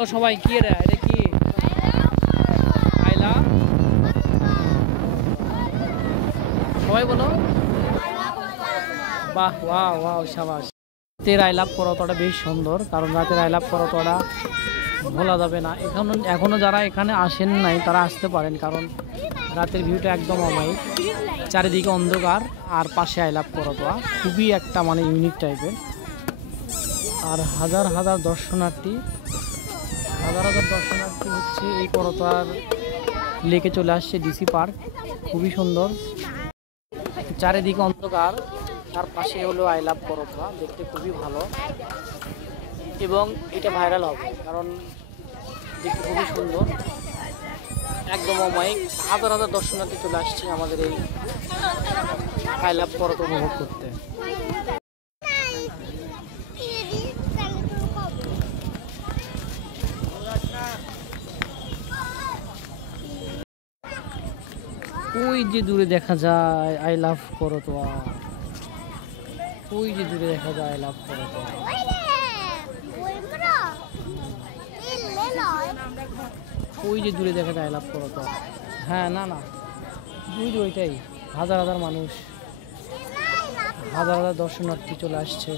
সবাই কি রে এটা কি আইলা সবাই বলো বাহ ওয়াও ওয়াও শাবাশ। রাতের আই লাভ পরোটাটা বেশ সুন্দর, কারণ রাতের আই লাভ পরোটাটা ভোলা যাবে না। এখনো যারা এখানে আসেন নাই তারা আসতে পারেন, কারণ রাতের ভিউটা একদম অমায়িক, চারিদিকে অন্ধকার আর পাশে আই লাভ পরোটা, খুবই একটা মানে ইউনিক টাইপের। আর হাজার হাজার দর্শনার্থী হচ্ছে এই পরোটার লেকে চলে আসছে ডিসি পার্ক, খুবই সুন্দর, চারিদিকে অন্ধকার, তার পাশে হলো আই লাভ পরোটা, দেখতে খুবই ভালো এবং এটা ভাইরাল হবে কারণ দেখতে খুবই সুন্দর, একদম অমায়িক। হাজার হাজার দর্শনার্থী চলে আসছে আমাদের এই আই লাভ পরোটা উপভোগ করতে। ওই যে দূরে দেখা যায় আই লাভ করতোয়া, ওই যে দূরে দেখা যায় আই লাভ করতোয়া, ওই যে দূরে দেখা যায় আই লাভ করতোয়া। হ্যাঁ না না ওই যে ওইটাই, হাজার হাজার মানুষ, হাজার হাজার দর্শনার্থী চলে আসছে।